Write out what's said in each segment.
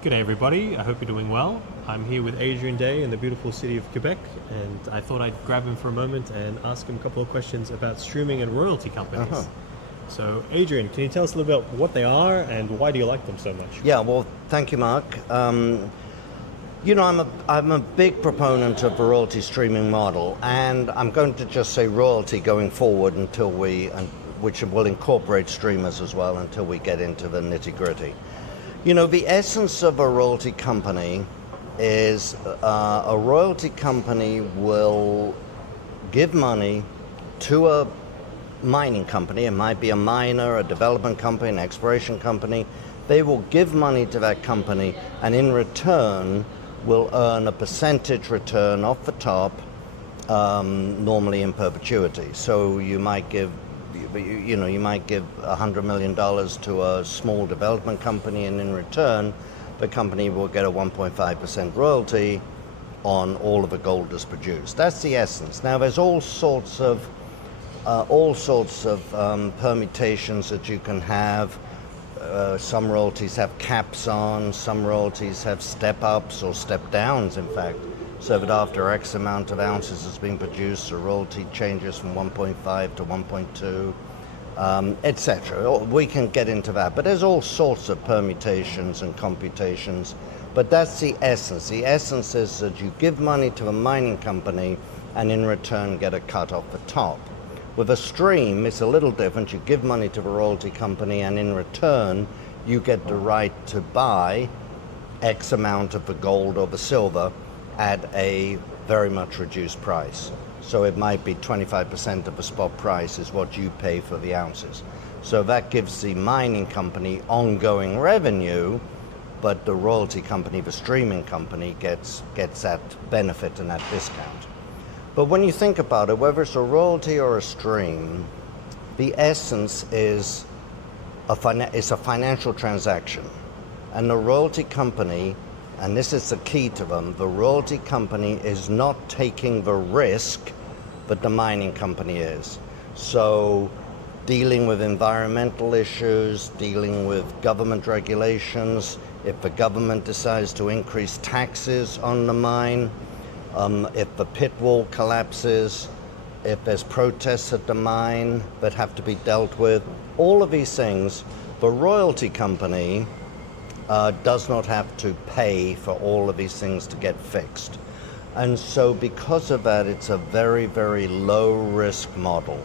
Good day, everybody. I hope you're doing well. I'm here with Adrian Day in the beautiful city of Quebec, and I thought I'd grab him for a moment and ask him a couple of questions about streaming and royalty companies. So, Adrian, can you tell us a little bit about what they are and why do you like them so much? Yeah, well, thank you, Mark. I'm a big proponent of the royalty streaming model, and I'm going to just say royalty going forward which will incorporate streamers as well until we get into the nitty-gritty. You know, the essence of a royalty company is a royalty company will give money to a mining company. It might be a miner, a development company, an exploration company. They will give money to that company, and in return will earn a percentage return off the top, normally in perpetuity. So you might give $100 million to a small development company, and in return, the company will get a 1.5% royalty on all of the gold that's produced. That's the essence. Now, there's all sorts of permutations that you can have. Some royalties have caps on, some royalties have step-ups or step-downs, in fact, so that after X amount of ounces has been produced, the royalty changes from 1.5 to 1.2, etc. We can get into that, but there's all sorts of permutations and computations, but that's the essence. The essence is that you give money to a mining company and in return get a cut off the top. With a stream, it's a little different. You give money to the royalty company, and in return, you get the right to buy X amount of the gold or the silver at a very much reduced price. So it might be 25% of the spot price is what you pay for the ounces. So that gives the mining company ongoing revenue, but the royalty company, the streaming company, gets that benefit and that discount. But when you think about it, whether it's a royalty or a stream, the essence is it's a financial transaction. And the royalty company, and this is the key to them, the royalty company is not taking the risk that the mining company is. So dealing with environmental issues, dealing with government regulations, if the government decides to increase taxes on the mine, if the pit wall collapses, if there's protests at the mine that have to be dealt with, all of these things, the royalty company does not have to pay for all of these things to get fixed. And so because of that, it's a very, very low risk model.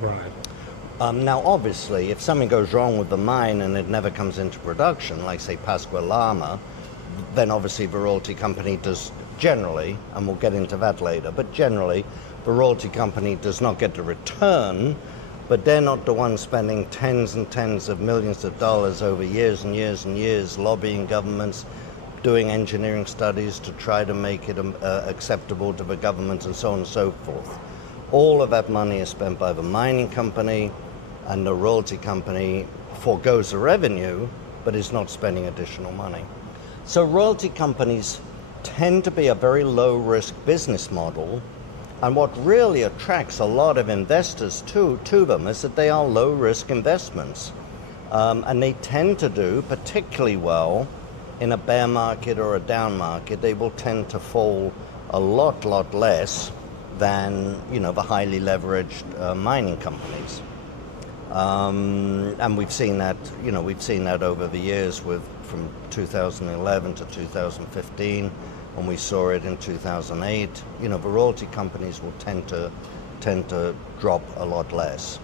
Right. Now, obviously, if something goes wrong with the mine and it never comes into production, like say Pascua Lama, then obviously the royalty company does generally, and we'll get into that later, but generally the royalty company does not get the return, but they're not the ones spending tens and tens of millions of dollars over years and years and years lobbying governments, doing engineering studies to try to make it acceptable to the government and so on and so forth. All of that money is spent by the mining company, and the royalty company forgoes the revenue, but is not spending additional money. So royalty companies tend to be a very low-risk business model, and what really attracts a lot of investors to them is that they are low-risk investments, and they tend to do particularly well in a bear market or a down market. They will tend to fall a lot less than the highly leveraged mining companies, and we've seen that over the years from 2011 to 2015. And we saw it in 2008. The royalty companies will tend to drop a lot less.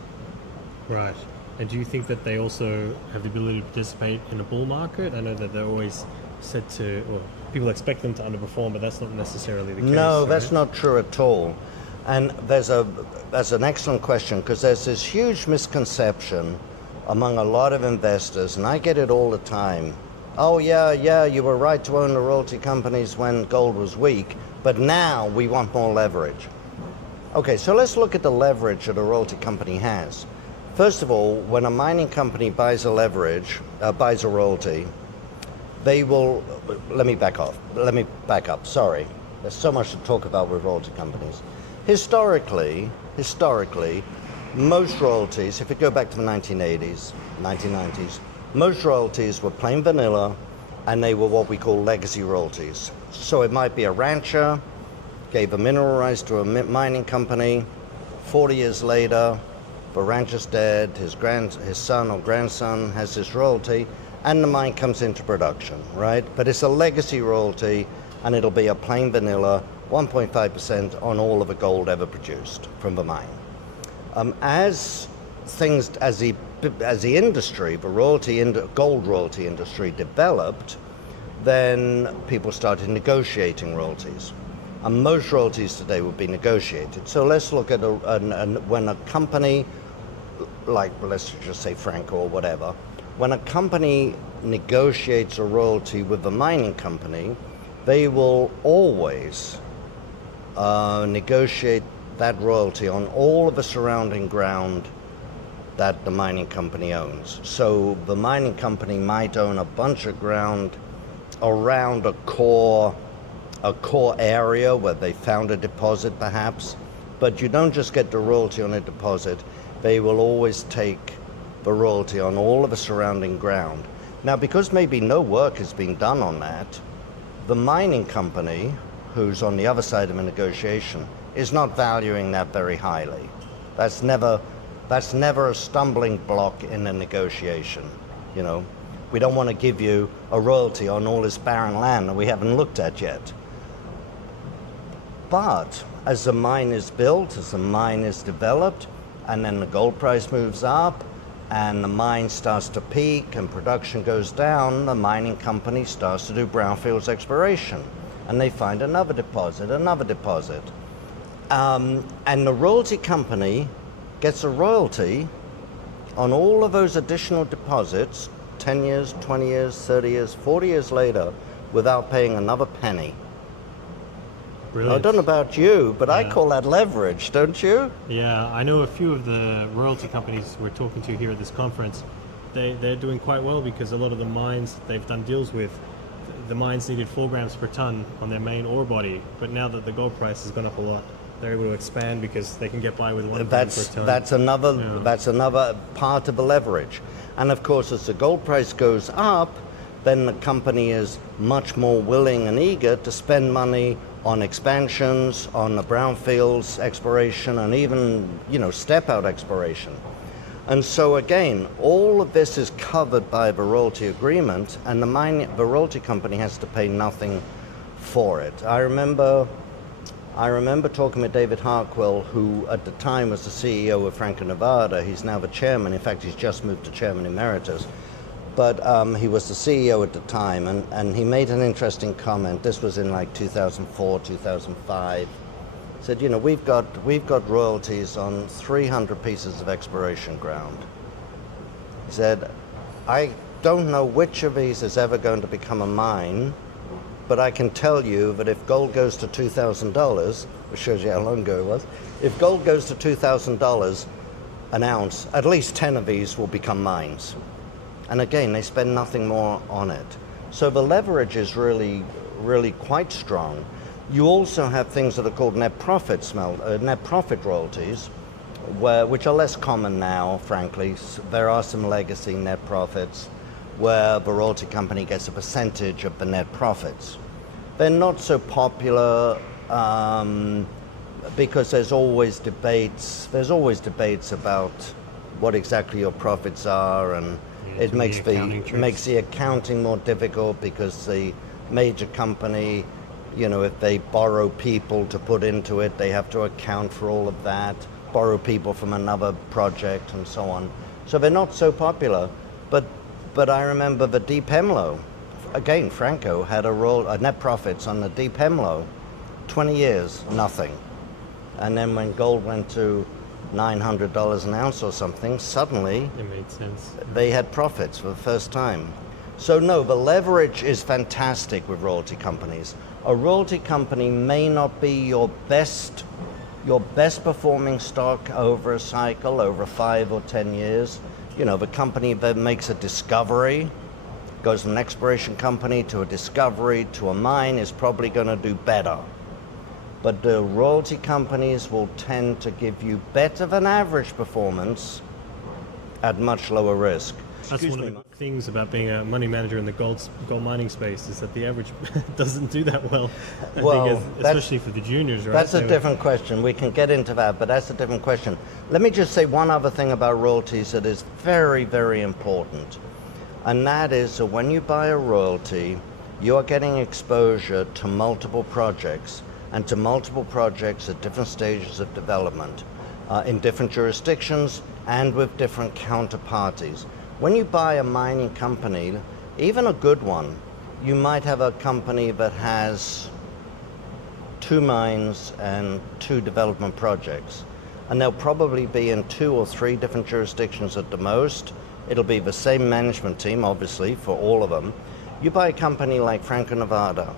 Right. And do you think that they also have the ability to participate in a bull market? I know that they're always said to, or people expect them to underperform, but that's not necessarily the case. No, right? That's not true at all. And that's an excellent question, because there's this huge misconception among a lot of investors, and I get it all the time. Oh, yeah, you were right to own the royalty companies when gold was weak, but now we want more leverage. Okay, so let's look at the leverage that a royalty company has. First of all, when a mining company buys a royalty, they will, let me back up, sorry. There's so much to talk about with royalty companies. Historically, most royalties, if you go back to the 1980s, 1990s, most royalties were plain vanilla, and they were what we call legacy royalties. So it might be a rancher, gave a mineral rights to a mining company, 40 years later, the rancher's dead, his son or grandson has this royalty, and the mine comes into production, right? But it's a legacy royalty, and it'll be a plain vanilla 1.5% on all of the gold ever produced from the mine. As the industry, the gold royalty industry developed, then people started negotiating royalties. And most royalties today would be negotiated. So let's look at when a company, like let's just say Franco or whatever, when a company negotiates a royalty with a mining company, they will always negotiate that royalty on all of the surrounding ground that the mining company owns. So the mining company might own a bunch of ground around a core area where they found a deposit perhaps, but you don't just get the royalty on a deposit, they will always take the royalty on all of the surrounding ground. Now, because maybe no work has been done on that, the mining company, who's on the other side of a negotiation, is not valuing that very highly. That's never a stumbling block in a negotiation. You know, we don't want to give you a royalty on all this barren land that we haven't looked at yet. But as the mine is built, as the mine is developed, and then the gold price moves up, and the mine starts to peak and production goes down, the mining company starts to do brownfields exploration. And they find another deposit. And the royalty company gets a royalty on all of those additional deposits 10 years, 20 years, 30 years, 40 years later without paying another penny. Brilliant. I don't know about you, but I call that leverage, don't you? Yeah, I know a few of the royalty companies we're talking to here at this conference. They're doing quite well because a lot of the mines they've done deals with, the mines needed 4 grams per ton on their main ore body, but now that the gold price has gone up a lot, they're able to expand because they can get by with 1 gram per ton. That's another part of the leverage. And of course, as the gold price goes up, then the company is much more willing and eager to spend money on expansions, on the brownfields exploration, and even, step-out exploration. And so again, all of this is covered by the royalty agreement, and the royalty company has to pay nothing for it. I remember talking with David Harquell, who at the time was the CEO of Franco-Nevada. He's now the chairman. In fact, he's just moved to chairman emeritus. But he was the CEO at the time, and he made an interesting comment. This was in like 2004, 2005. He said, we've got royalties on 300 pieces of exploration ground. He said, I don't know which of these is ever going to become a mine, but I can tell you that if gold goes to $2,000, which shows you how long ago it was, if gold goes to $2,000 an ounce, at least 10 of these will become mines. And again, they spend nothing more on it. So the leverage is really, really quite strong. You also have things that are called net profit royalties, which are less common now, frankly. There are some legacy net profits where the royalty company gets a percentage of the net profits. They're not so popular because there's always debates about what exactly your profits are, and it makes the accounting more difficult because the major company, if they borrow people to put into it, they have to account for all of that, borrow people from another project and so on. So they're not so popular. But I remember the Deep Hemlo, again, Franco had a net profits on the Deep Hemlo, 20 years, nothing. And then when gold went to $900 an ounce or something, suddenly it made sense. They had profits for the first time. So no, the leverage is fantastic with royalty companies. A royalty company may not be your best performing stock over a cycle, over 5 or 10 years. The company that makes a discovery, goes from an exploration company to a discovery to a mine, is probably going to do better. But the royalty companies will tend to give you better than average performance at much lower risk. That's Excuse one of me, the Mark. things about being a money manager in the gold mining space is that the average doesn't do that well. I Well, think that's- especially for the juniors, right? That's a different question. We can get into that, but that's a different question. Let me just say one other thing about royalties that is very, very important. And that is that when you buy a royalty, you are getting exposure to multiple projects and to multiple projects at different stages of development in different jurisdictions and with different counterparties. When you buy a mining company, even a good one, you might have a company that has 2 mines and 2 development projects. And they'll probably be in 2 or 3 different jurisdictions at the most. It'll be the same management team, obviously, for all of them. You buy a company like Franco-Nevada,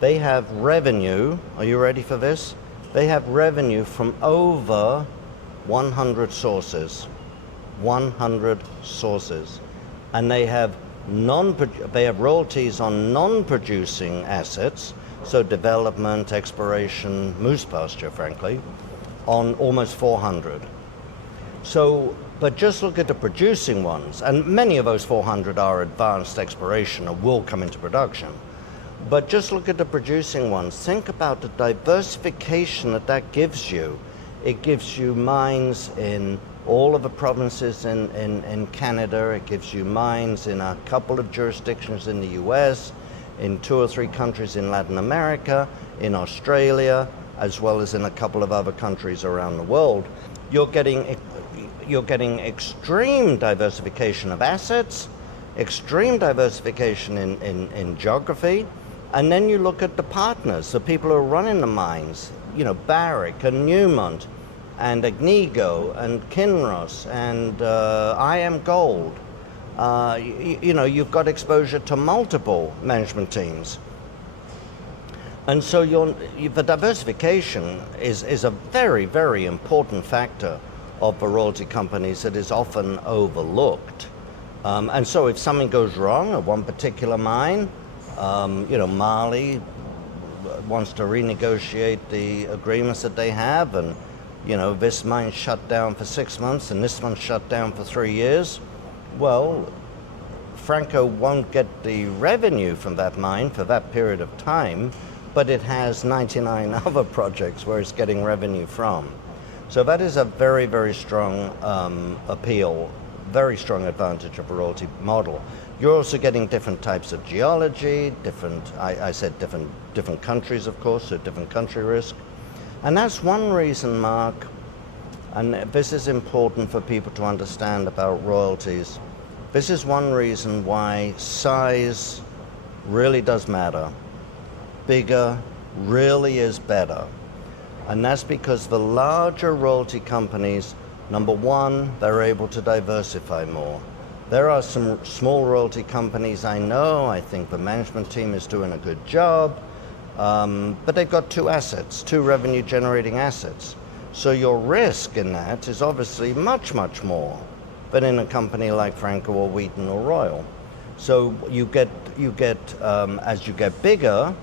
they have revenue, are you ready for this? They have revenue from over 100 sources. 100 sources. And they have royalties on non-producing assets, so development, exploration, moose pasture, frankly, on almost 400. So, but just look at the producing ones, and many of those 400 are advanced exploration or will come into production. But just look at the producing ones. Think about the diversification that gives you. It gives you mines in all of the provinces in Canada. It gives you mines in a couple of jurisdictions in the US, in 2 or 3 countries in Latin America, in Australia, as well as in a couple of other countries around the world. You're getting extreme diversification of assets, extreme diversification in geography, and then you look at the partners, the people who are running the mines, you know, Barrick and Newmont and Agnico and Kinross and IM Gold. You know, you've got exposure to multiple management teams. And so the diversification is a very, very important factor of the royalty companies that is often overlooked. And so if something goes wrong at one particular mine, you know, Mali wants to renegotiate the agreements that they have, and, you know, this mine shut down for 6 months and this one shut down for 3 years, well, Franco won't get the revenue from that mine for that period of time, but it has 99 other projects where it's getting revenue from. So that is a very, very strong appeal, very strong advantage of a royalty model. You're also getting different types of geology, I said different countries, of course, so different country risk. And that's one reason, Mark, and this is important for people to understand about royalties. This is one reason why size really does matter. Bigger really is better. And that's because the larger royalty companies, number one, they're able to diversify more. There are some small royalty companies I know, I think the management team is doing a good job, but they've got 2 assets, 2 revenue generating assets. So your risk in that is obviously much, much more than in a company like Franco or Wheaton or Royal. So you get as you get bigger,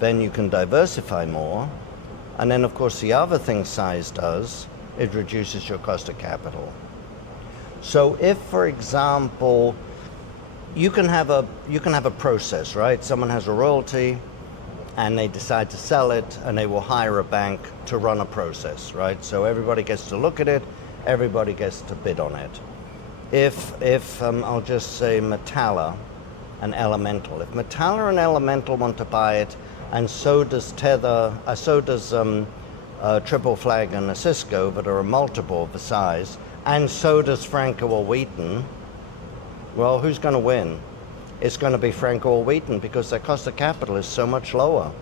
then you can diversify more. And then of course the other thing size does, it reduces your cost of capital. So if, for example, you can have a process, right? Someone has a royalty and they decide to sell it and they will hire a bank to run a process, right? So everybody gets to look at it, everybody gets to bid on it. If I'll just say Metalla and Elemental. If Metalla and Elemental want to buy it, and so does Triple Flag and Osisko, that are a multiple of the size, and so does Franco or Wheaton, well, who's going to win? It's going to be Franco or Wheaton because their cost of capital is so much lower.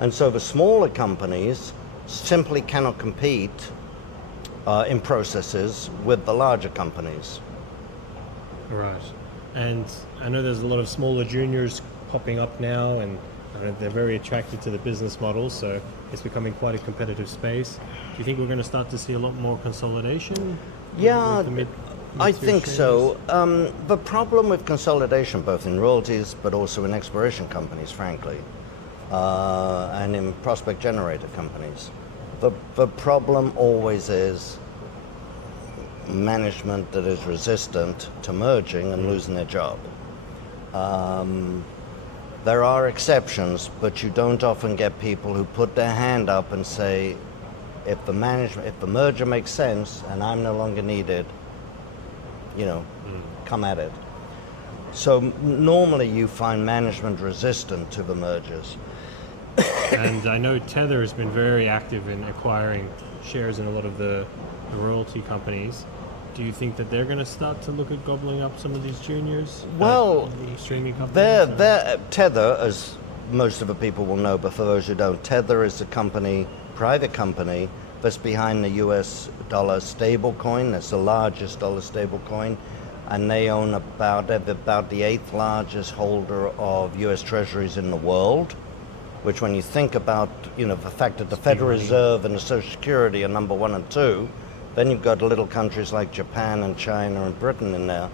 And so the smaller companies simply cannot compete in processes with the larger companies. Right. And I know there's a lot of smaller juniors popping up now, and they're very attracted to the business model, so it's becoming quite a competitive space. Do you think we're going to start to see a lot more consolidation? Yeah, I think so. The problem with consolidation, both in royalties but also in exploration companies, frankly, and in prospect generator companies, the problem always is management that is resistant to merging and losing their job. There are exceptions, but you don't often get people who put their hand up and say, if the merger makes sense and I'm no longer needed, come at it. So normally you find management resistant to the mergers. And I know Tether has been very active in acquiring shares in a lot of the royalty companies. Do you think that they're going to start to look at gobbling up some of these juniors? Well, streaming companies? Tether, as most of the people will know, but for those who don't, Tether is a company, private company, that's behind the US dollar stable coin. That's the largest dollar stable coin. And they own about the 8th largest holder of US treasuries in the world, which when you think about, the fact that the Federal Reserve and the Social Security are number 1 and 2, then you've got little countries like Japan and China and Britain in there.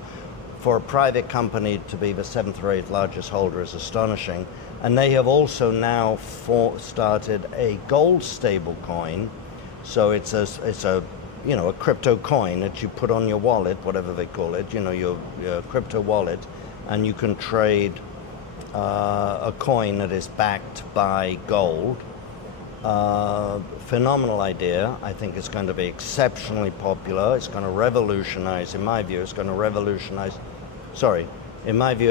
For a private company to be the 7th or 8th largest holder is astonishing. And they have also now started a gold stable coin. So it's a crypto coin that you put on your wallet, whatever they call it, your crypto wallet, and you can trade a coin that is backed by gold. Phenomenal idea. I think it's going to be exceptionally popular. It's going to revolutionize, in my view, it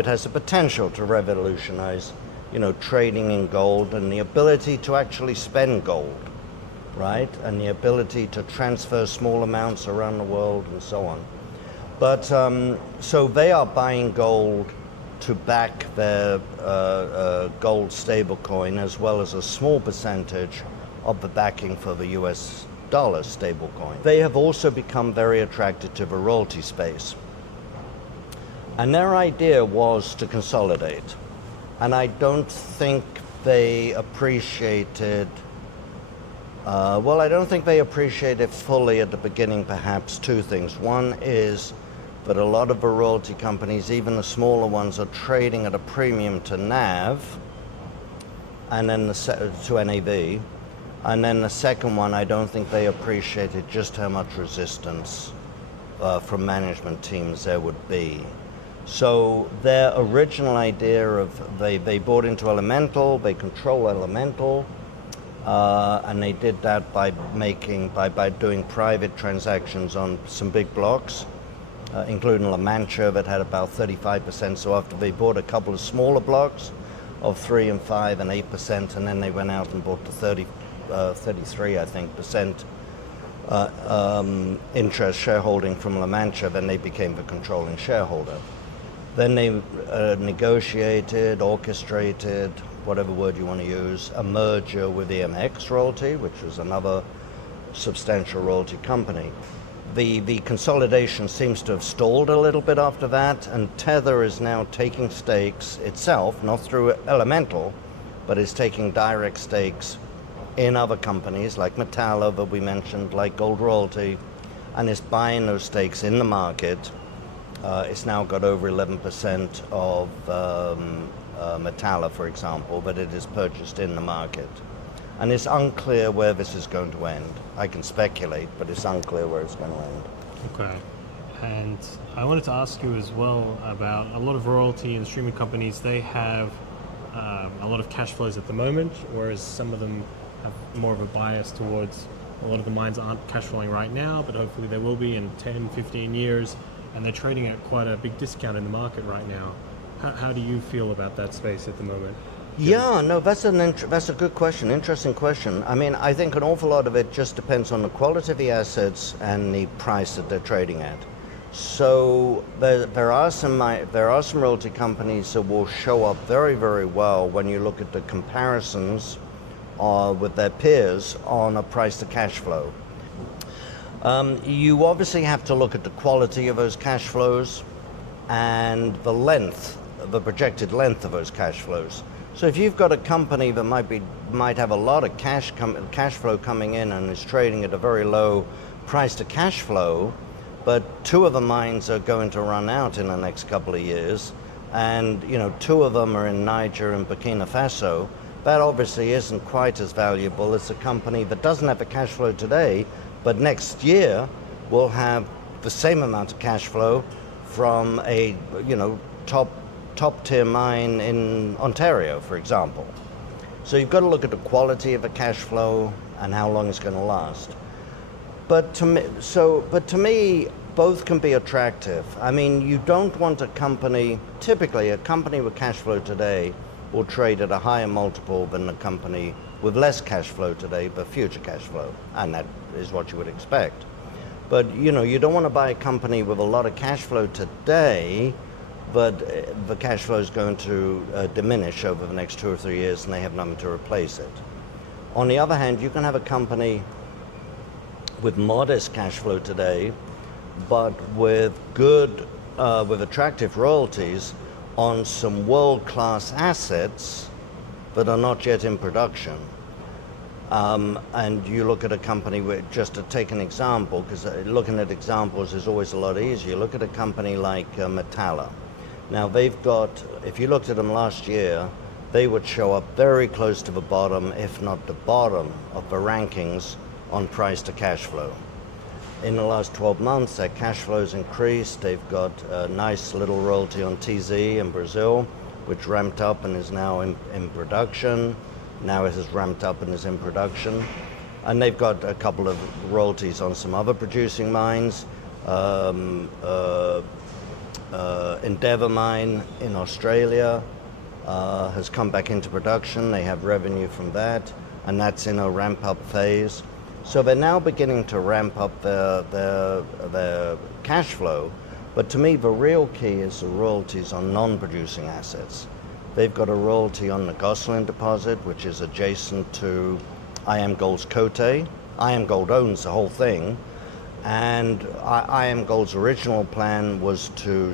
has the potential to revolutionize, trading in gold and the ability to actually spend gold, right? And the ability to transfer small amounts around the world and so on. But so they are buying gold to back their gold stablecoin, as well as a small percentage of the backing for the US dollar stablecoin. They have also become very attracted to the royalty space. And their idea was to consolidate. And I don't think they appreciated, fully at the beginning, perhaps two things. One is that a lot of the royalty companies, even the smaller ones, are trading at a premium to NAV, and then to NAV. And then the second one, I don't think they appreciated just how much resistance from management teams there would be. So their original idea of they bought into Elemental, they control Elemental, and they did that by doing private transactions on some big blocks. Including La Mancha that had about 35%. So after they bought a couple of smaller blocks of 3 and 5 and 8%, and then they went out and bought the 33, I think, percent interest shareholding from La Mancha, then they became the controlling shareholder. Then they negotiated, orchestrated, whatever word you want to use, a merger with EMX Royalty, which was another substantial royalty company. The consolidation seems to have stalled a little bit after that, and Tether is now taking stakes itself, not through Elemental, but is taking direct stakes in other companies like Metalla that we mentioned, like Gold Royalty, and is buying those stakes in the market. It's now got over 11% of Metalla, for example, but it is purchased in the market. And it's unclear where this is going to end. I can speculate, but it's unclear where it's going to end. Okay. And I wanted to ask you as well about a lot of royalty and streaming companies. They have a lot of cash flows at the moment, whereas some of them have more of a bias towards a lot of the mines aren't cash flowing right now, but hopefully they will be in 10, 15 years, and they're trading at quite a big discount in the market right now. How do you feel about that space at the moment? Yeah, no, that's a good question, interesting question. I mean, I think an awful lot of it just depends on the quality of the assets and the price that they're trading at. So there are some royalty companies that will show up very, very well when you look at the comparisons with their peers on a price to cash flow. You obviously have to look at the quality of those cash flows and the projected length of those cash flows. So if you've got a company that might have a lot of cash flow coming in and is trading at a very low price to cash flow, but two of the mines are going to run out in the next couple of years, and two of them are in Niger and Burkina Faso, that obviously isn't quite as valuable as a company that doesn't have the cash flow today, but next year will have the same amount of cash flow from a top tier mine in Ontario, for example. So you've got to look at the quality of a cash flow and how long it's going to last. But to me, both can be attractive. I mean, you don't want a company, typically a company with cash flow today will trade at a higher multiple than a company with less cash flow today, but future cash flow. And that is what you would expect. But you don't want to buy a company with a lot of cash flow today, but the cash flow is going to diminish over the next 2 or 3 years and they have nothing to replace it. On the other hand, you can have a company with modest cash flow today, but with with attractive royalties on some world-class assets that are not yet in production. And you look at a company just to take an example, because looking at examples is always a lot easier. Look at a company like Metalla. Now they've got, if you looked at them last year, they would show up very close to the bottom, if not the bottom of the rankings on price to cash flow. In the last 12 months, their cash flow's increased. They've got a nice little royalty on TZ in Brazil, which ramped up and is now in production. Now it has ramped up and is in production. And they've got a couple of royalties on some other producing mines. Endeavour mine in Australia has come back into production. They have revenue from that, and that's in a ramp-up phase. So they're now beginning to ramp up their cash flow. But to me, the real key is the royalties on non-producing assets. They've got a royalty on the Gosselin deposit, which is adjacent to IAMGOLD's Côté. IAMGOLD owns the whole thing, and IAMGOLD's original plan was to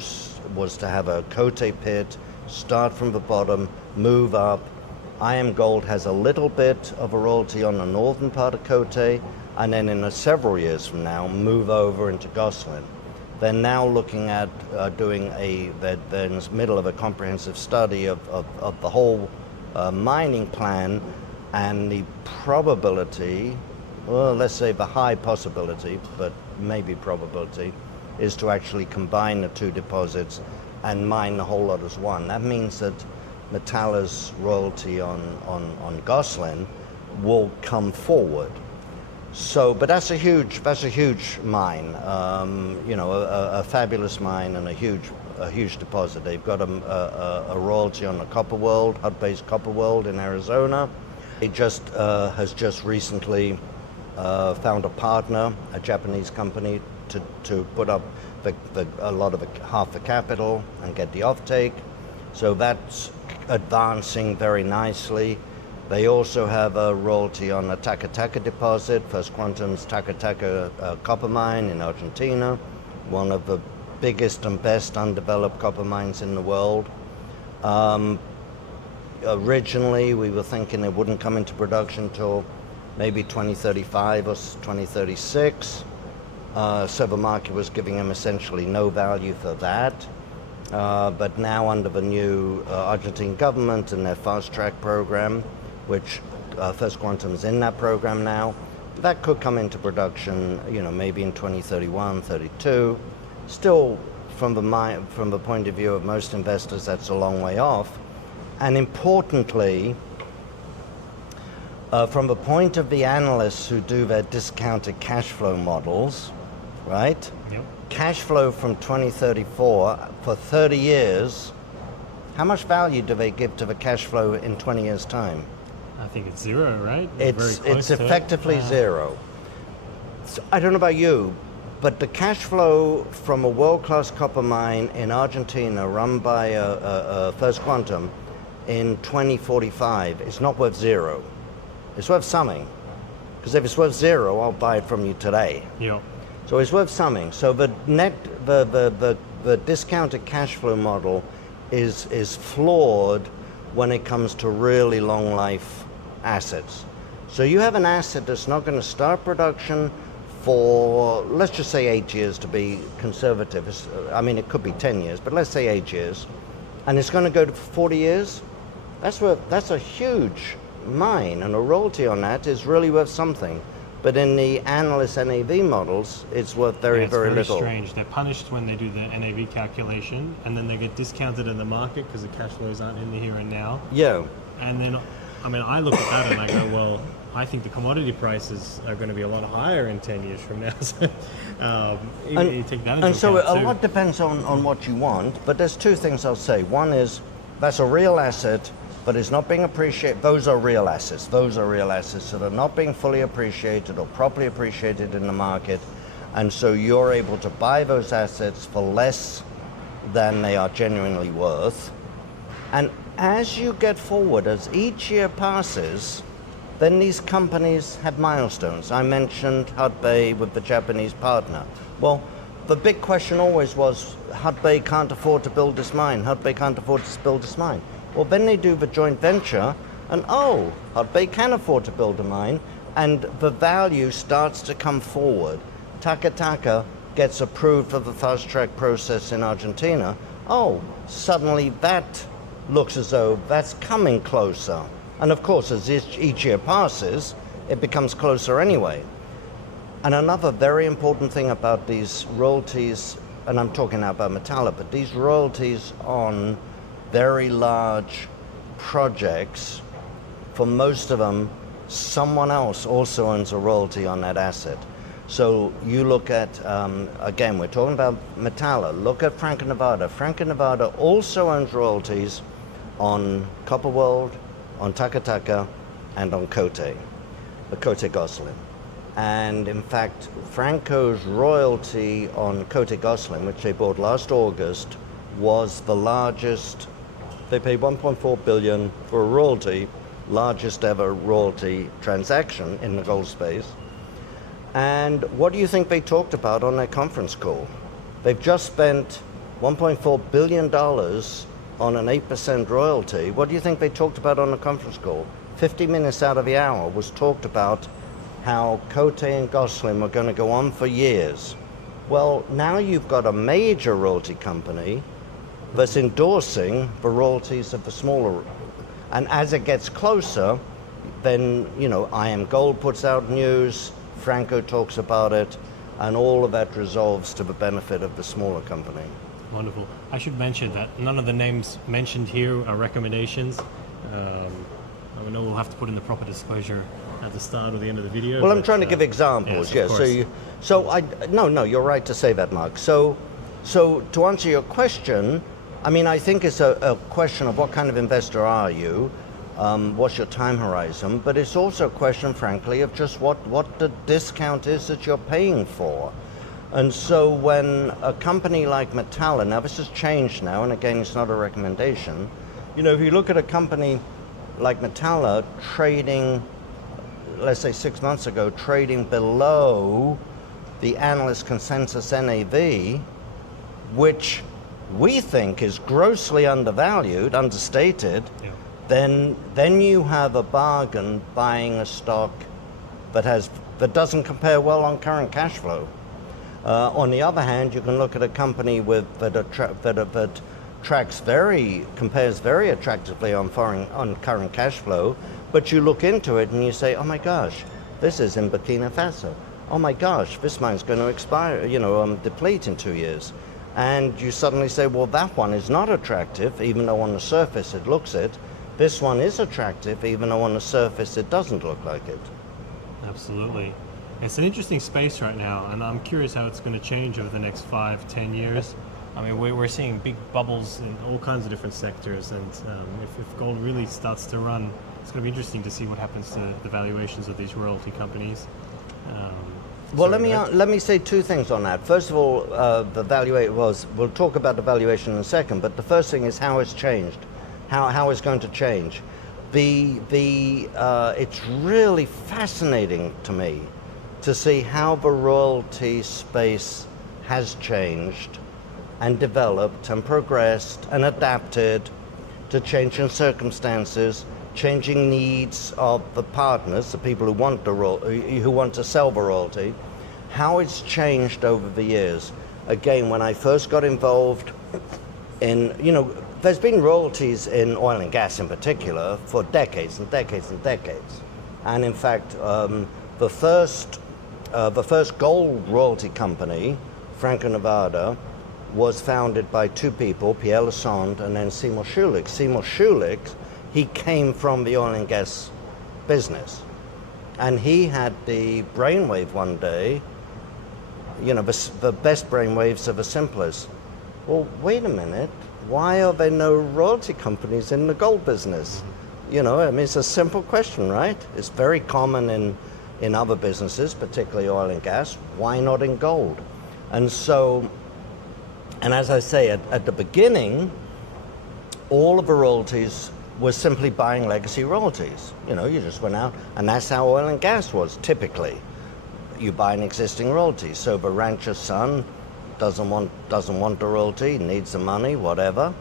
have a Côté pit, start from the bottom, move up. IAMGOLD has a little bit of a royalty on the northern part of Côté, and then in several years from now, move over into Gosselin. They're now looking at doing they're in the middle of a comprehensive study of the whole mining plan, and the probability, well, let's say the high possibility, but maybe probability, is to actually combine the two deposits and mine the whole lot as one. That means that Metalla's royalty on Gosselin will come forward. So, but that's a huge mine, a fabulous mine and a huge deposit. They've got a royalty on the Copper World, Hut-based Copper World in Arizona. It has just recently found a partner, a Japanese company, to put up half the capital and get the offtake. So that's advancing very nicely. They also have a royalty on the Taca Taca deposit, First Quantum's Taca Taca copper mine in Argentina, one of the biggest and best undeveloped copper mines in the world. Originally, we were thinking it wouldn't come into production till maybe 2035 or 2036. So the market was giving them essentially no value for that. But now under the new Argentine government and their fast track program, which First Quantum's in that program now, that could come into production, maybe in 2031, 32. Still, from the point of view of most investors, that's a long way off. And importantly, from the point of the analysts who do their discounted cash flow models, right? Yep. Cash flow from 2034 for 30 years, how much value do they give to the cash flow in 20 years' time? I think it's zero, right? It's effectively zero. So, I don't know about you, but the cash flow from a world-class copper mine in Argentina run by First Quantum in 2045 is not worth zero. It's worth something. Because if it's worth zero, I'll buy it from you today. Yeah. So it's worth something. So the discounted cash flow model is flawed when it comes to really long life assets. So you have an asset that's not going to start production for, let's just say 8 years to be conservative. I mean, it could be 10 years, but let's say 8 years. And it's going to go to 40 years. That's a huge mine, and a royalty on that is really worth something. But in the analyst NAV models, it's worth very, it's very very little. strange. They're punished when they do the NAV calculation, and then they get discounted in the market because the cash flows aren't in the here and now. Yeah. And then, I mean, I look at that and I go, well, I think the commodity prices are going to be a lot higher in 10 years from now. So, you take that into And so account a too. lot depends on what you want, but there's two things I'll say. One is, that's a real asset, but it's not being appreciated. Those are real assets. Those are real assets that are not being fully appreciated or properly appreciated in the market. And so you're able to buy those assets for less than they are genuinely worth. And as you get forward, as each year passes, then these companies have milestones. I mentioned Hudbay with the Japanese partner. Well, the big question always was, Hudbay can't afford to build this mine. Hudbay can't afford to build this mine. Well, then they do the joint venture, and Hudbay can afford to build a mine, and the value starts to come forward. Taka Taka gets approved for the fast track process in Argentina. Suddenly that looks as though that's coming closer. And of course, as each year passes, it becomes closer anyway. And another very important thing about these royalties, and I'm talking now about Metalla, but these royalties on very large projects, for most of them, someone else also owns a royalty on that asset. So you look at, again, we're talking about Metalla, look at Franco-Nevada. Franco-Nevada also owns royalties on Copper World, on Taka Taka, and on Cote Gosselin. And in fact, Franco's royalty on Cote Gosselin, which they bought last August, was the largest. They paid 1.4 billion for a royalty, largest ever royalty transaction in the gold space. And what do you think they talked about on their conference call? They've just spent $1.4 billion on an 8% royalty. What do you think they talked about on the conference call? 50 minutes out of the hour was talked about how Cote and Gosselin were going to go on for years. Well, now you've got a major royalty company that's endorsing the royalties of the smaller. And as it gets closer, then, IM Gold puts out news, Franco talks about it, and all of that resolves to the benefit of the smaller company. Wonderful. I should mention that none of the names mentioned here are recommendations. I know we'll have to put in the proper disclosure at the start or the end of the video. Well, I'm trying to give examples. Yes, of course. No, you're right to say that, Mark. So to answer your question, I mean, I think it's a question of what kind of investor are you, what's your time horizon, but it's also a question, frankly, of just what the discount is that you're paying for. And so when a company like Metalla, now this has changed now, and again, it's not a recommendation, if you look at a company like Metalla trading, let's say 6 months ago, trading below the analyst consensus NAV, which we think is grossly undervalued, understated, Yeah. then you have a bargain buying a stock that doesn't compare well on current cash flow. On the other hand, you can look at a company that compares very attractively on current cash flow, but you look into it and you say, oh my gosh, this is in Burkina Faso. Oh my gosh, this mine's going to expire, deplete in 2 years. And you suddenly say, well, that one is not attractive, even though on the surface it looks it. This one is attractive, even though on the surface it doesn't look like it. Absolutely. It's an interesting space right now, and I'm curious how it's going to change over the next 5-10 years. I mean, we're seeing big bubbles in all kinds of different sectors, and if gold really starts to run, it's going to be interesting to see what happens to the valuations of these royalty companies. Well, let me say two things on that. First of all, we'll talk about the valuation in a second, but the first thing is how it's changed, how it's going to change. It's really fascinating to me to see how the royalty space has changed and developed and progressed and adapted to changing circumstances, changing needs of the partners, the people who want to sell the royalty, how it's changed over the years. Again, when I first got involved in, there's been royalties in oil and gas in particular for decades and decades and decades. And in fact, The first gold royalty company, Franco-Nevada, was founded by two people, Pierre Lassonde and then Seymour Schulich. Seymour Schulich, he came from the oil and gas business. And he had the brainwave one day, you know, the best brainwaves are the simplest. Well, wait a minute, why are there no royalty companies in the gold business? You know, I mean, it's a simple question, right? It's very common in other businesses, particularly oil and gas. Why not in gold? And so, and as I say, at the beginning, all of the royalties was simply buying legacy royalties. You know, you just went out, and that's how oil and gas was typically. You buy an existing royalty. So the rancher's son doesn't want the royalty, needs the money, whatever,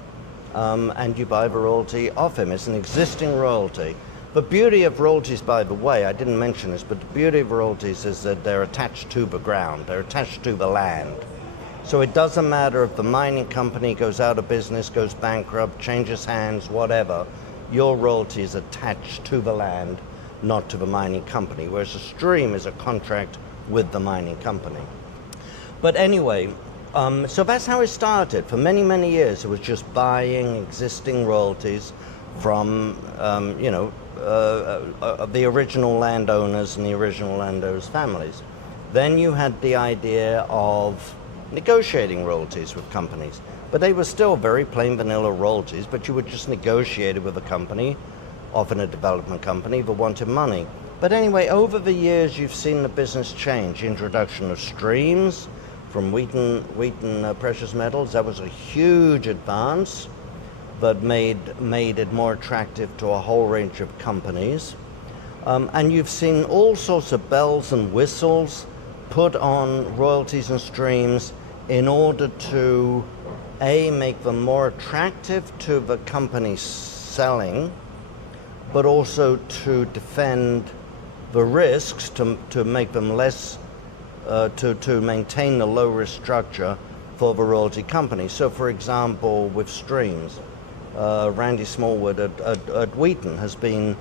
and you buy the royalty off him. It's an existing royalty. The beauty of royalties, by the way, I didn't mention this, but the beauty of royalties is that they're attached to the ground, they're attached to the land. So it doesn't matter if the mining company goes out of business, goes bankrupt, changes hands, whatever, your royalty is attached to the land, not to the mining company, whereas a stream is a contract with the mining company. But anyway, so that's how it started. For many, many years, it was just buying existing royalties from, the original landowners and the original landowners' families. Then you had the idea of negotiating royalties with companies. But they were still very plain vanilla royalties, but you would just negotiate it with a company, often a development company, that wanted money. But anyway, over the years, you've seen the business change. Introduction of streams from Wheaton Precious Metals, that was a huge advance that made it more attractive to a whole range of companies. And you've seen all sorts of bells and whistles put on royalties and streams in order to, A, make them more attractive to the company selling, but also to defend the risks, to make them less, to maintain the low risk structure for the royalty company. So for example, with streams, Randy Smallwood at Wheaton has been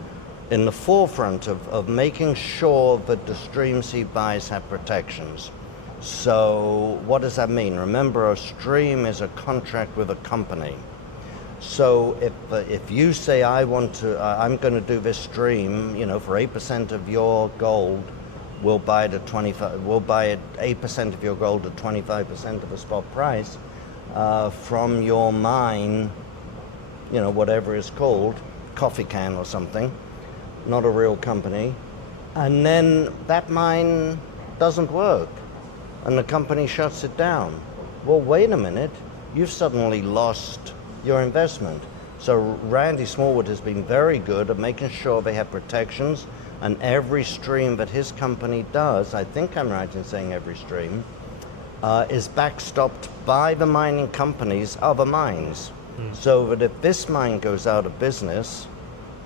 in the forefront of making sure that the streams he buys have protections. So what does that mean? Remember, a stream is a contract with a company. So if you say I'm going to do this stream, you know, for 8% of your gold, we'll buy it 8% of your gold at 25% of the spot price from your mine, you know, whatever it's called, coffee can or something, not a real company, and then that mine doesn't work and the company shuts it down. Well, wait a minute, you've suddenly lost your investment. So Randy Smallwood has been very good at making sure they have protections, and every stream that his company does, I think I'm right in saying every stream, is backstopped by the mining companies' other mines. So that if this mine goes out of business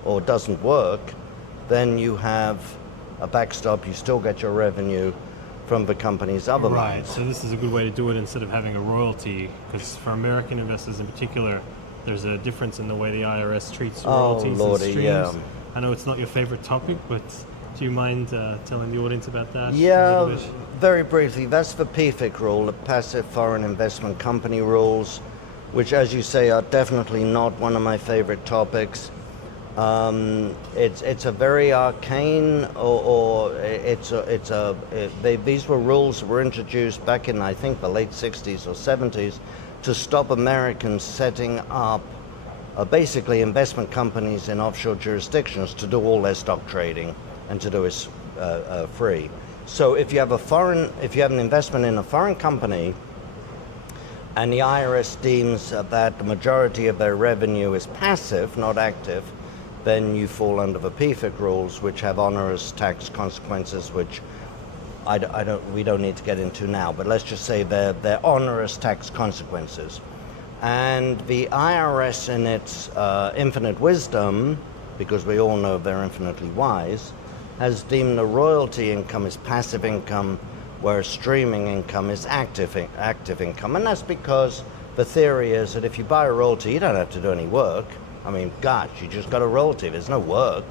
or doesn't work, then you have a backstop, you still get your revenue from the company's other mines. So this is a good way to do it instead of having a royalty, because for American investors in particular, there's a difference in the way the IRS treats royalties and streams. Yeah. I know it's not your favorite topic, but do you mind telling the audience about that? Yeah, very briefly. That's the PFIC rule, the Passive Foreign Investment Company rules, which, as you say, are definitely not one of my favorite topics. It's a very arcane, these were rules that were introduced back in, I think, the late 60s or 70s to stop Americans setting up basically investment companies in offshore jurisdictions to do all their stock trading and to do it free. So if you have an investment in a foreign company and the IRS deems that the majority of their revenue is passive, not active, then you fall under the PFIC rules, which have onerous tax consequences, which we don't need to get into now, but let's just say they're onerous tax consequences. And the IRS, in its infinite wisdom, because we all know they're infinitely wise, has deemed the royalty income as passive income, whereas streaming income is active income. And that's because the theory is that if you buy a royalty, you don't have to do any work. I mean, gosh, you just got a royalty, there's no work.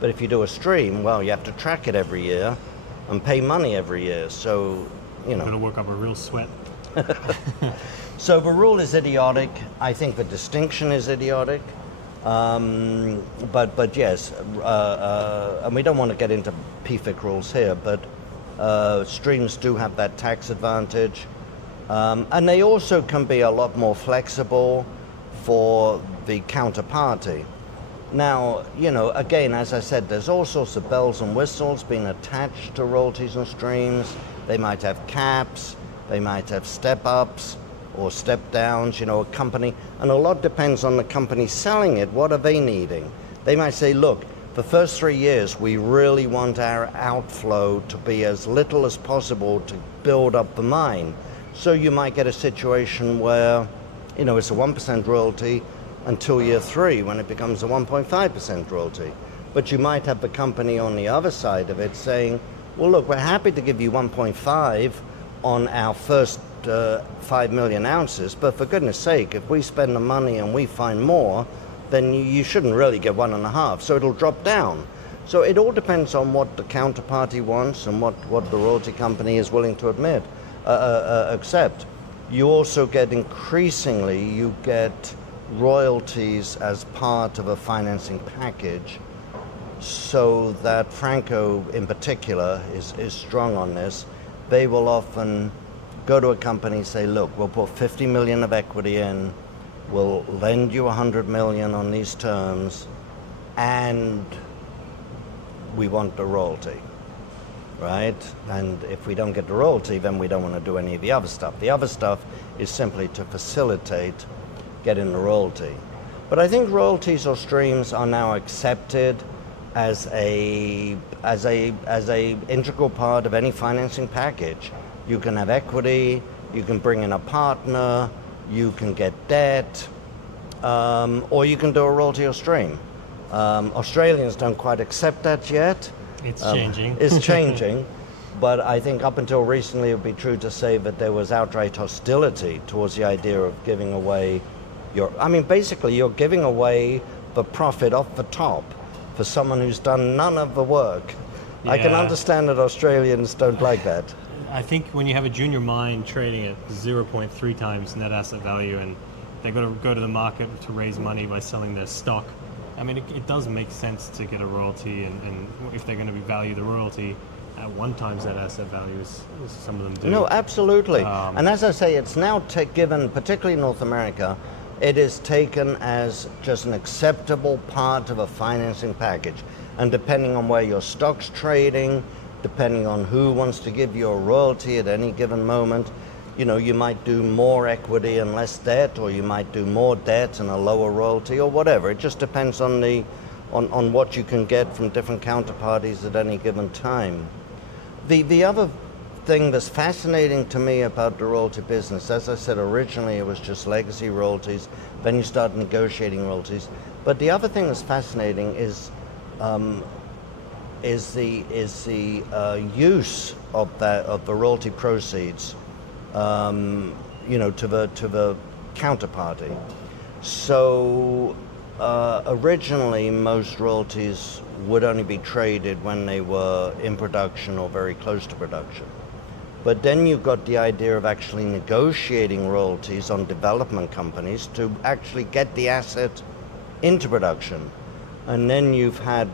But if you do a stream, well, you have to track it every year, and pay money every year. So, you know. Got to work up a real sweat. So the rule is idiotic. I think the distinction is idiotic. But yes, and we don't want to get into PFIC rules here, but streams do have that tax advantage. And they also can be a lot more flexible for the counterparty. Now, you know, again, as I said, there's all sorts of bells and whistles being attached to royalties and streams. They might have caps, they might have step-ups or step-downs, you know, a company, and a lot depends on the company selling it. What are they needing? They might say, look, the first 3 years, we really want our outflow to be as little as possible to build up the mine. So you might get a situation where, you know, it's a 1% royalty until year 3 when it becomes a 1.5% royalty. But you might have the company on the other side of it saying, well, look, we're happy to give you 1.5 on our first 5 million ounces, but for goodness sake, if we spend the money and we find more, then you shouldn't really get 1.5, so it'll drop down. So it all depends on what the counterparty wants and what the royalty company is willing to accept. You also get increasingly, you get royalties as part of a financing package, so that Franco in particular is strong on this. They will often go to a company and say, look, we'll put 50 million of equity in, we'll lend you 100 million on these terms, and we want the royalty, right? And if we don't get the royalty, then we don't want to do any of the other stuff. The other stuff is simply to facilitate getting the royalty. But I think royalties or streams are now accepted as a integral part of any financing package. You can have equity, you can bring in a partner, you can get debt, or you can do a royalty or stream. Australians don't quite accept that yet. It's changing. It's changing, but I think up until recently it would be true to say that there was outright hostility towards the idea of giving away basically you're giving away the profit off the top for someone who's done none of the work. Yeah. I can understand that Australians don't like that. I think when you have a junior mine trading at 0.3 times net asset value and they've got to go to the market to raise money by selling their stock, I mean, it does make sense to get a royalty, and if they're going to value the royalty at 1 times that asset value, as some of them do. No, absolutely. And as I say, it's now given, particularly in North America, it is taken as just an acceptable part of a financing package. And depending on where your stock's trading, depending on who wants to give you a royalty at any given moment, you know, you might do more equity and less debt, or you might do more debt and a lower royalty, or whatever. It just depends on on what you can get from different counterparties at any given time. The other thing that's fascinating to me about the royalty business, as I said, originally it was just legacy royalties, then you start negotiating royalties. But the other thing that's fascinating is the use of the royalty proceeds, you know, to the counterparty. So originally, most royalties would only be traded when they were in production or very close to production. But then you got the idea of actually negotiating royalties on development companies to actually get the asset into production. And then you've had,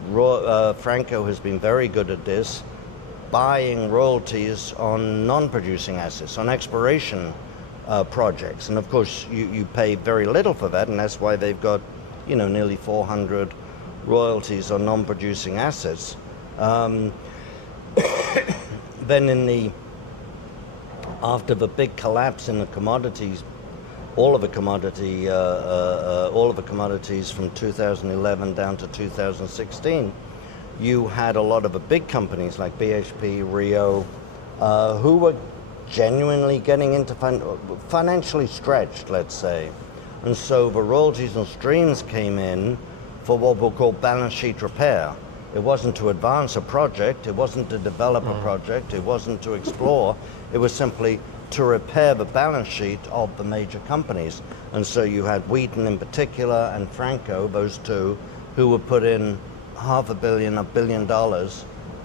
Franco has been very good at this, buying royalties on non-producing assets, on exploration projects. And of course, you pay very little for that, and that's why they've got, you know, nearly 400 royalties on non-producing assets. Then after the big collapse in the commodities, all of the commodities from 2011 down to 2016, you had a lot of the big companies like BHP, Rio, who were genuinely getting into financially stretched, let's say. And so the royalties and streams came in for what we'll call balance sheet repair. It wasn't to advance a project, it wasn't to develop a project, it wasn't to explore, it was simply to repair the balance sheet of the major companies. And so you had Wheaton in particular and Franco, those two, who would put in $500 million, $1 billion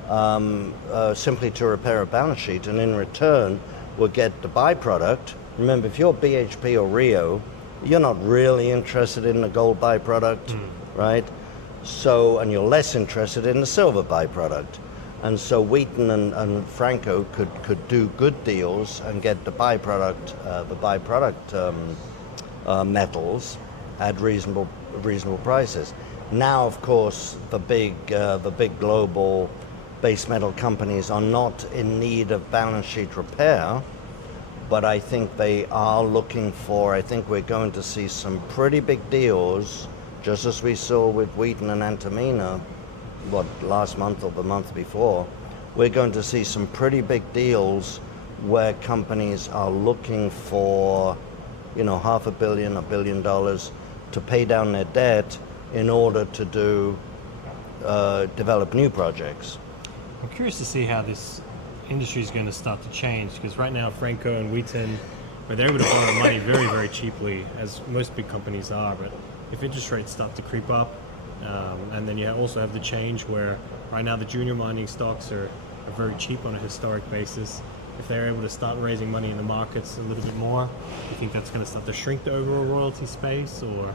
simply to repair a balance sheet, and in return we'll get the byproduct. Remember, if you're BHP or Rio, you're not really interested in the gold byproduct, right? So, and you're less interested in the silver byproduct. And so Wheaton and Franco could do good deals and get the byproduct metals at reasonable prices. Now, of course, the big global base metal companies are not in need of balance sheet repair, but I think they are looking for. I think we're going to see some pretty big deals, just as we saw with Wheaton and Antamina, last month or the month before. We're going to see some pretty big deals where companies are looking for, $500 million, $1 billion to pay down their debt in order to develop new projects. I'm curious to see how this industry is going to start to change, because right now Franco and Wheaton, they're able to borrow money very, very cheaply, as most big companies are. But if interest rates start to creep up, and then you also have the change where right now the junior mining stocks are very cheap on a historic basis. If they're able to start raising money in the markets a little bit more, do you think that's going to start to shrink the overall royalty space, or do you think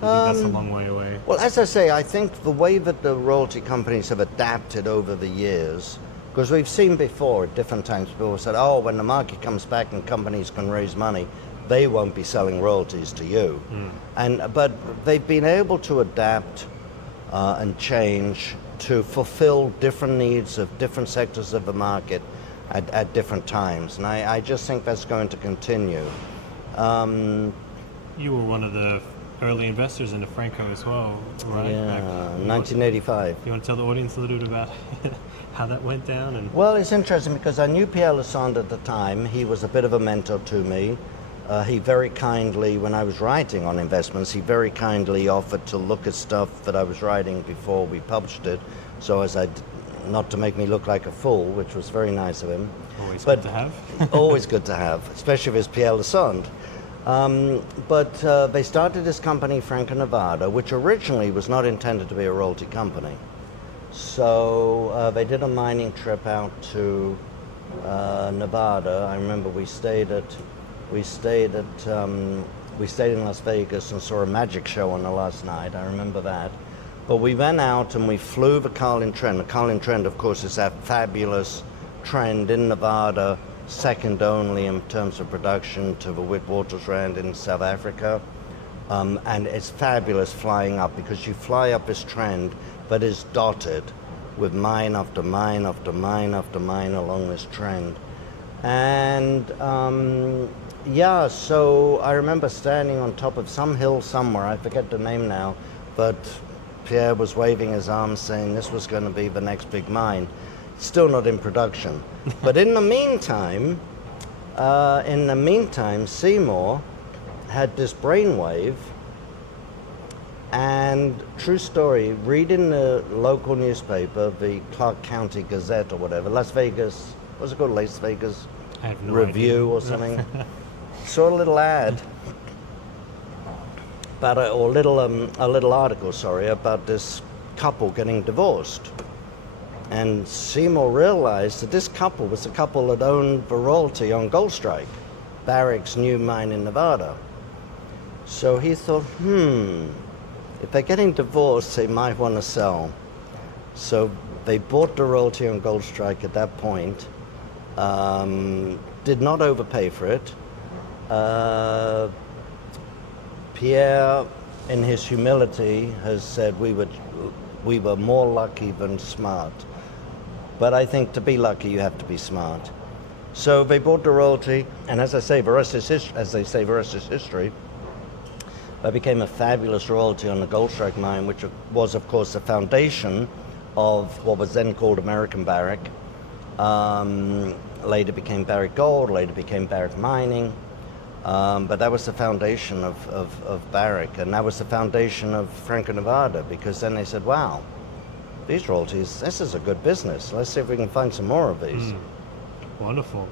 that's a long way away? Well, as I say, I think the way that the royalty companies have adapted over the years, because we've seen before at different times, people said, when the market comes back and companies can raise money, they won't be selling royalties to you. But they've been able to adapt and change to fulfill different needs of different sectors of the market at different times. And I just think that's going to continue. You were one of the early investors into Franco as well, right? Yeah, 1985. You want to tell the audience a little bit about how that went down? Well, it's interesting because I knew Pierre Lassonde at the time. He was a bit of a mentor to me. He very kindly, when I was writing on investments, he very kindly offered to look at stuff that I was writing before we published it, so as not to make me look like a fool, which was very nice of him. Always good to have. Always good to have, especially if it's Pierre Lassonde. But they started this company, Franco-Nevada, which originally was not intended to be a royalty company. So they did a mining trip out to Nevada. I remember we stayed in Las Vegas and saw a magic show on the last night. I remember that. But we went out and we flew the Carlin Trend. The Carlin Trend, of course, is that fabulous trend in Nevada, second only in terms of production to the Witwatersrand in South Africa. And it's fabulous flying up, because you fly up this trend, but it's dotted with mine after mine after mine after mine along this trend. And so I remember standing on top of some hill somewhere, I forget the name now, but Pierre was waving his arms saying this was going to be the next big mine. Still not in production. But in the meantime, Seymour had this brainwave, and true story, read in the local newspaper, the Clark County Gazette or whatever, Las Vegas, what's it called, Las Vegas I have no Review idea. or something. Saw a little ad about a little article, about this couple getting divorced. And Seymour realized that this couple was the couple that owned the royalty on Goldstrike, Barrick's new mine in Nevada. So he thought, if they're getting divorced, they might want to sell. So they bought the royalty on Goldstrike at that point, did not overpay for it. Pierre, in his humility, has said we were more lucky than smart. But I think to be lucky, you have to be smart. So they bought the royalty, and as I say, the rest is history. That became a fabulous royalty on the Goldstrike mine, which was, of course, the foundation of what was then called American Barrick. Later became Barrick Gold, later became Barrick Mining. But that was the foundation of Barrick, and that was the foundation of Franco-Nevada, because then they said, wow, these royalties, this is a good business. Let's see if we can find some more of these. Wonderful.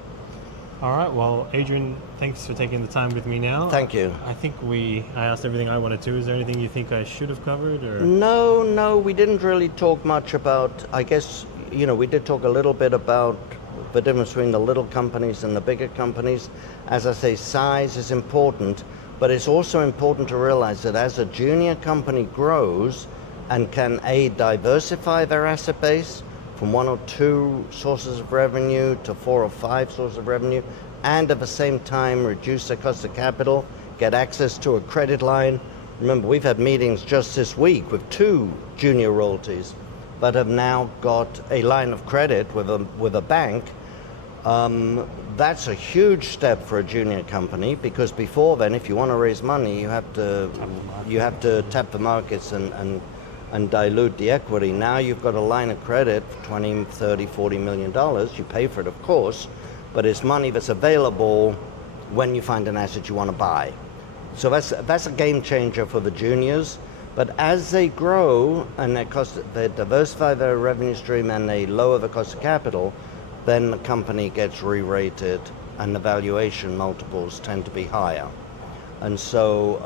All right, well, Adrian, thanks for taking the time with me now. Thank you. I think I asked everything I wanted to. Is there anything you think I should have covered? Or? No, we didn't really talk much about, I guess, we did talk a little bit about the difference between the little companies and the bigger companies. As I say, size is important, but it's also important to realize that as a junior company grows and can diversify their asset base from 1 or 2 sources of revenue to 4 or 5 sources of revenue, and at the same time reduce their cost of capital, get access to a credit line. Remember, we've had meetings just this week with 2 junior royalties that have now got a line of credit with a bank. That's a huge step for a junior company, because before then, if you want to raise money, you have to tap the markets and dilute the equity. Now you've got a line of credit for 20, 30, 40 million dollars. You pay for it, of course, but it's money that's available when you find an asset you want to buy. So that's a game changer for the juniors. But as they grow and they diversify their revenue stream and they lower the cost of capital, then the company gets re-rated and the valuation multiples tend to be higher. And so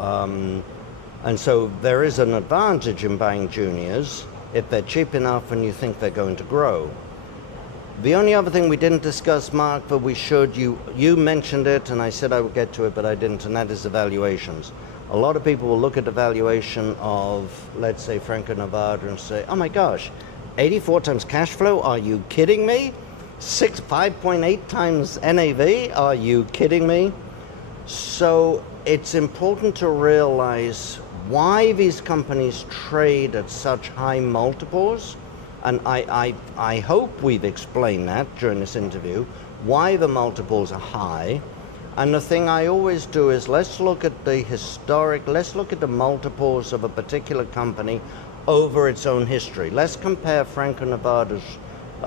there is an advantage in buying juniors if they're cheap enough and you think they're going to grow. The only other thing we didn't discuss, Mark, but we should, you mentioned it and I said I would get to it, but I didn't, and that is the valuations. A lot of people will look at the valuation of, let's say, Franco-Nevada and say, oh my gosh, 84 times cash flow? Are you kidding me? 5.8 times NAV? Are you kidding me? So it's important to realize why these companies trade at such high multiples. And I hope we've explained that during this interview, why the multiples are high. And the thing I always do is let's look at the multiples of a particular company over its own history. Let's compare Franco-Nevada's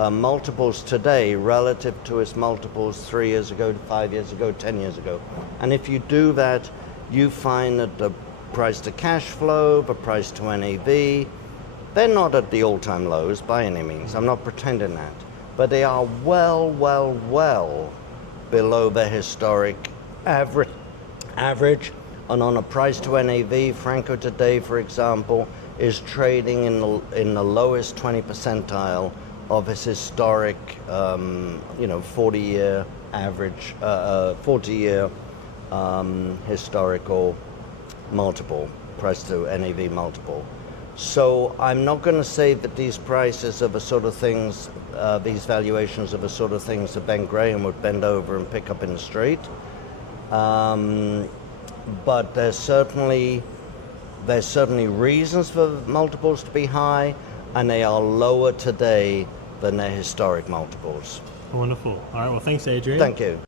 multiples today relative to its multiples 3 years ago, 5 years ago, 10 years ago. And if you do that, you find that the price to cash flow, the price to NAV, they're not at the all-time lows by any means. I'm not pretending that. But they are well below their historic average. And on a price to NAV, Franco today, for example, is trading in the lowest 20 percentile of its historic, 40-year average, 40-year historical multiple, price to NAV multiple. So I'm not going to say that these prices are the sort of things, these valuations are the sort of things that Ben Graham would bend over and pick up in the street. But there's certainly reasons for multiples to be high, and they are lower today than their historic multiples. Wonderful. All right, well, thanks, Adrian. Thank you.